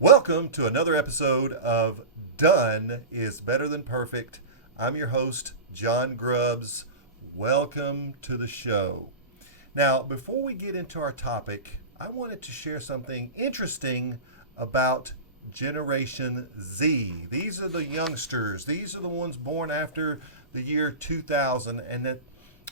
Welcome to another episode of Done is Better Than Perfect. I'm your host, John Grubbs. Welcome to the show. Now, before we get into our topic, I wanted to share something interesting about Generation Z. These are the youngsters. These are the ones born after the year 2000, and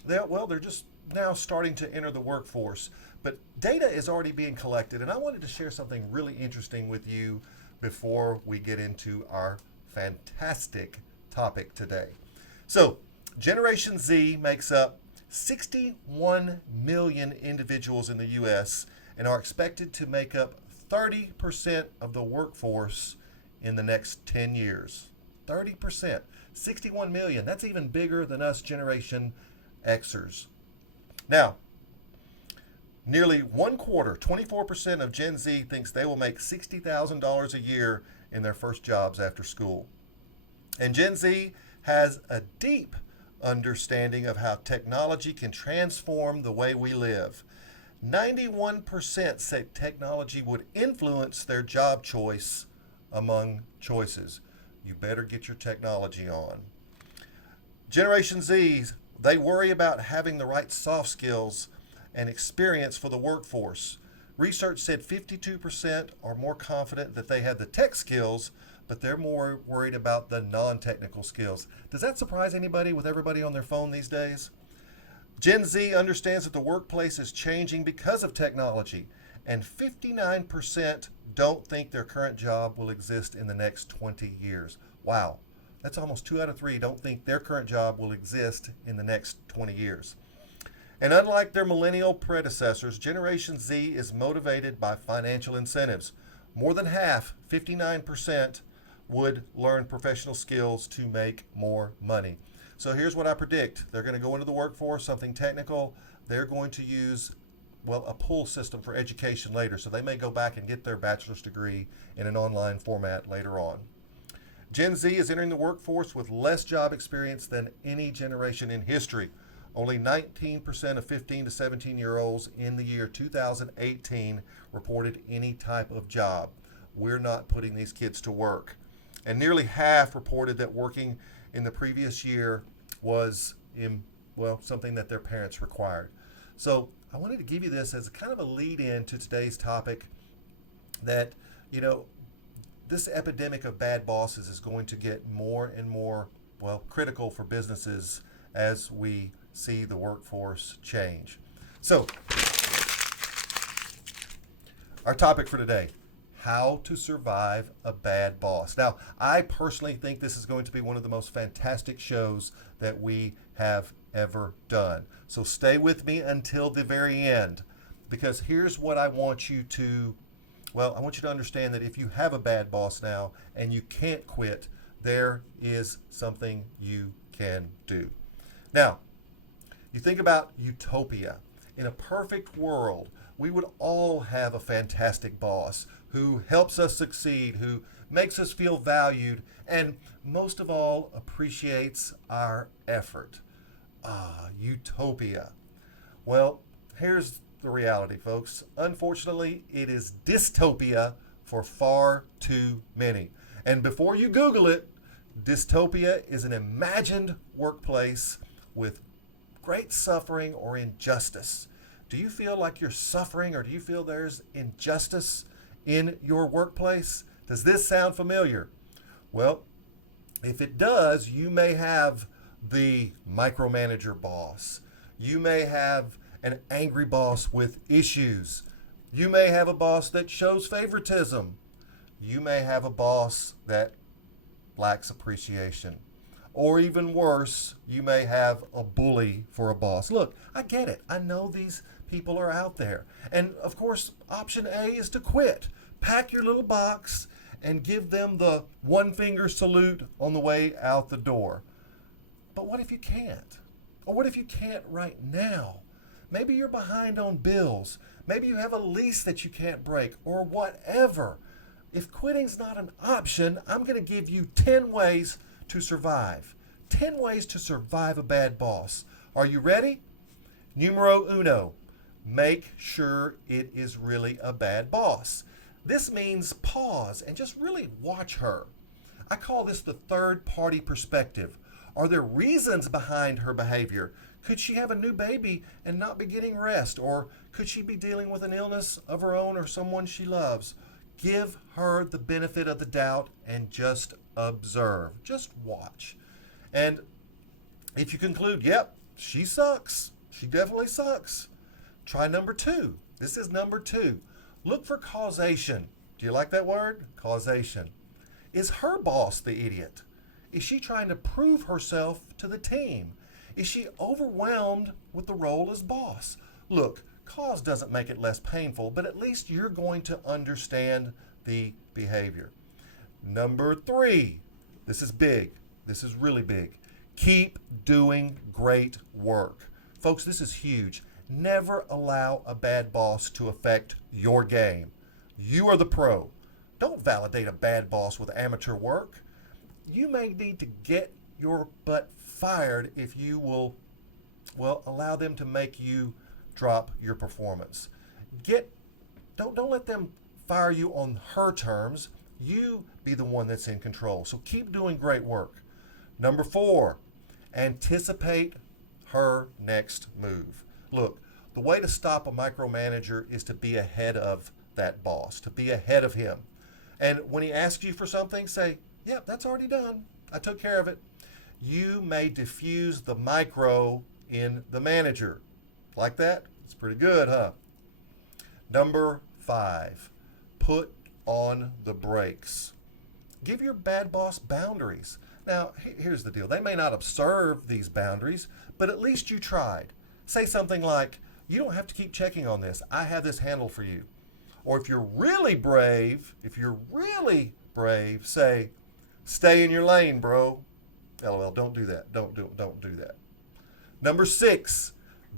they're just now starting to enter the workforce. But data is already being collected, and I wanted to share something really interesting with you before we get into our fantastic topic today. So, Generation Z makes up 61 million individuals in the US and are expected to make up 30% of the workforce in the next 10 years. 30%. 61 million. That's even bigger than us Generation Xers. Now, nearly one quarter, 24% of Gen Z thinks they will make $60,000 a year in their first jobs after school. And Gen Z has a deep understanding of how technology can transform the way we live. 91% say technology would influence their job choice among choices. You better get your technology on. Generation Zs, they worry about having the right soft skills and experience for the workforce. Research said 52% are more confident that they have the tech skills, but they're more worried about the non-technical skills. Does that surprise anybody with everybody on their phone these days? Gen Z understands that the workplace is changing because of technology, and 59% don't think their current job will exist in the next 20 years. Wow, that's almost 2 out of 3 don't think their current job will exist in the next 20 years. And unlike their millennial predecessors, Generation Z is motivated by financial incentives. More than half, 59%, would learn professional skills to make more money. So here's what I predict. They're going to go into the workforce, something technical. They're going to use, a pull system for education later. So they may go back and get their bachelor's degree in an online format later on. Gen Z is entering the workforce with less job experience than any generation in history. Only 19% of 15 to 17-year-olds in the year 2018 reported any type of job. We're not putting these kids to work. And nearly half reported that working in the previous year was something that their parents required. So I wanted to give you this as kind of a lead in to today's topic that, this epidemic of bad bosses is going to get more and more, critical for businesses as we see the workforce change. So, our topic for today, how to survive a bad boss. Now, I personally think this is going to be one of the most fantastic shows that we have ever done. So stay with me until the very end, because here's what I want you to understand that if you have a bad boss now and you can't quit, there is something you can do. Now, you think about utopia. In a perfect world, we would all have a fantastic boss who helps us succeed, who makes us feel valued, and most of all, appreciates our effort. Utopia. Well, here's the reality, folks. Unfortunately, it is dystopia for far too many. And before you Google it, dystopia is an imagined workplace with great suffering or injustice. Do you feel like you're suffering, or do you feel there's injustice in your workplace? Does this sound familiar? Well, if it does, you may have the micromanager boss. You may have an angry boss with issues. You may have a boss that shows favoritism. You may have a boss that lacks appreciation. Or even worse, you may have a bully for a boss. Look, I get it. I know these people are out there. And of course, option A is to quit. Pack your little box and give them the one finger salute on the way out the door. But what if you can't? Or what if you can't right now? Maybe you're behind on bills. Maybe you have a lease that you can't break, or whatever. If quitting's not an option, I'm going to give you 10 ways to survive. 10 ways to survive a bad boss. Are you ready? Numero uno, make sure it is really a bad boss. This means pause and just really watch her. I call this the third party perspective. Are there reasons behind her behavior? Could she have a new baby and not be getting rest? Or could she be dealing with an illness of her own or someone she loves? Give her the benefit of the doubt and just observe. Just watch. And if you conclude, yep, she sucks, she definitely sucks, try number two. This is number two. Look for causation. Do you like that word? Causation. Is her boss the idiot? Is she trying to prove herself to the team? Is she overwhelmed with the role as boss? Look, cause doesn't make it less painful, but at least you're going to understand the behavior. Number three, this is big. This is really big. Keep doing great work. Folks, this is huge. Never allow a bad boss to affect your game. You are the pro. Don't validate a bad boss with amateur work. You may need to get your butt fired if you will allow them to make you drop your performance. Don't let them fire you on her terms. You be the one that's in control. So keep doing great work. Number four, anticipate her next move. Look, the way to stop a micromanager is to be ahead of that boss, to be ahead of him. And when he asks you for something, say, yep, that's already done. I took care of it. You may diffuse the micro in the manager. Like that? It's pretty good, huh? Number five, put on the brakes. Give your bad boss boundaries. Now, here's the deal. They may not observe these boundaries, but at least you tried. Say something like, you don't have to keep checking on this. I have this handled for you. Or if you're really brave, say, stay in your lane, bro. LOL, don't do that. Don't do that. Number six,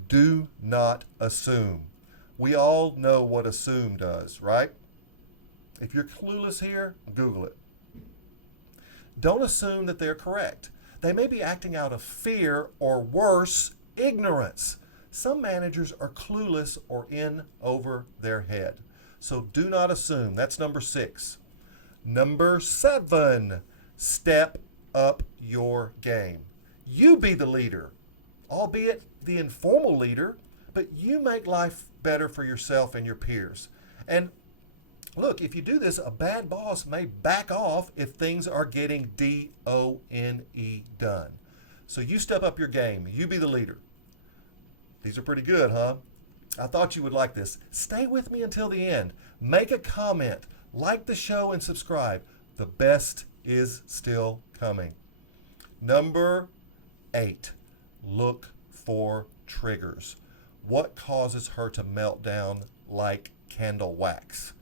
do not assume. We all know what assume does, right? If you're clueless here, Google it. Don't assume that they're correct. They may be acting out of fear or worse, ignorance. Some managers are clueless or in over their head. So do not assume. That's number six. Number seven, step up your game. You be the leader, albeit the informal leader, but you make life better for yourself and your peers. And look, if you do this, a bad boss may back off if things are getting DONE done. So you step up your game. You be the leader. These are pretty good, huh? I thought you would like this. Stay with me until the end. Make a comment, like the show, and subscribe. The best is still coming. Number 8, look for triggers. What causes her to melt down like candle wax?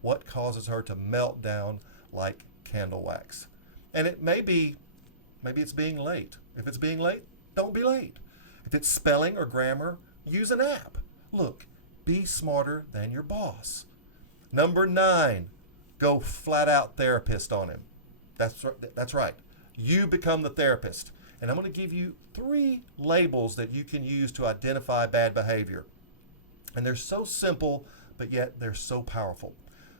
What causes her to melt down like candle wax? And it maybe it's being late. If it's being late, don't be late. If it's spelling or grammar, use an app. Look, be smarter than your boss. Number 9, go flat out therapist on him. That's right. You become the therapist. And I'm going to give you 3 labels that you can use to identify bad behavior. And they're so simple, but yet they're so powerful.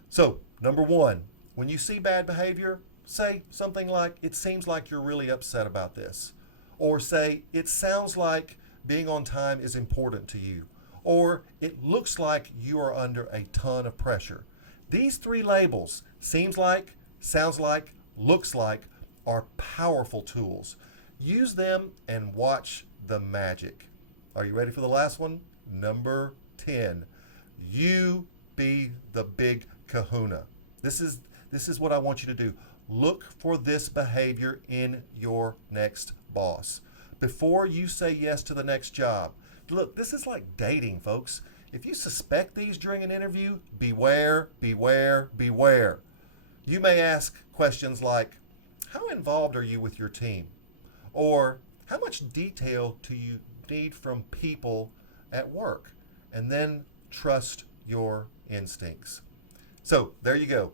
So, number 1, when you see bad behavior, say something like, it seems like you're really upset about this. Or say, it sounds like being on time is important to you. Or it looks like you are under a ton of pressure. These 3 labels, seems like, sounds like, looks like, are powerful tools. Use them and watch the magic. Are you ready for the last one? Number 10. You be the big kahuna. This is what I want you to do. Look for this behavior in your next boss. Before you say yes to the next job. Look, this is like dating, folks. If you suspect these during an interview, beware, beware, beware. You may ask questions like, how involved are you with your team? Or how much detail do you need from people at work? And then trust your instincts. So there you go.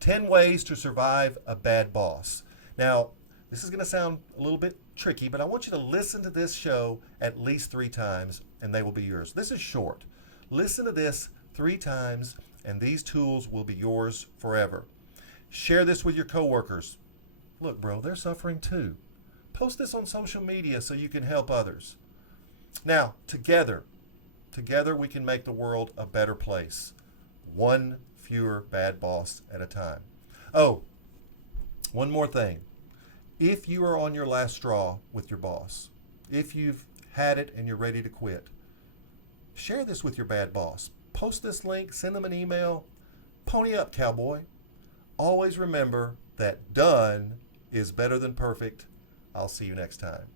10 ways to survive a bad boss. Now, this is going to sound a little bit tricky, but I want you to listen to this show at least 3 times and they will be yours. This is short. Listen to this 3 times and these tools will be yours forever. Share this with your coworkers. Look, bro, they're suffering too. Post this on social media so you can help others. Now, together we can make the world a better place. One fewer bad boss at a time. Oh, one more thing. If you are on your last straw with your boss, if you've had it and you're ready to quit, share this with your bad boss. Post this link, send them an email. Pony up, cowboy. Always remember that done is better than perfect. I'll see you next time.